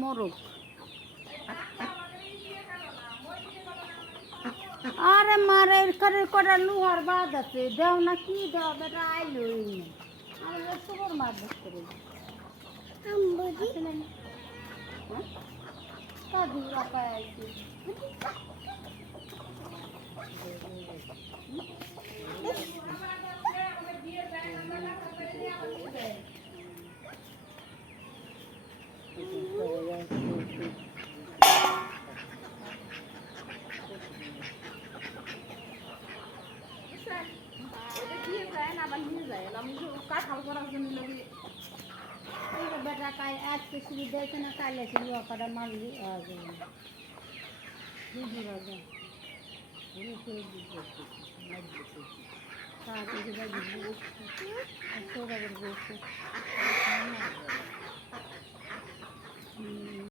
মোরগ আরে মারে করে করে লুহার বাদ আছে দেও না কি দেও বেটা আইলই আমি সুবর মাছ দেখতে রে তা দূরা পায় আইছি बेटा का आज के सुविधा से ना काले से हुआ पर मान ली आ गए दीदी राजा ये से दीदी साथ ही बाजी अच्छा रबर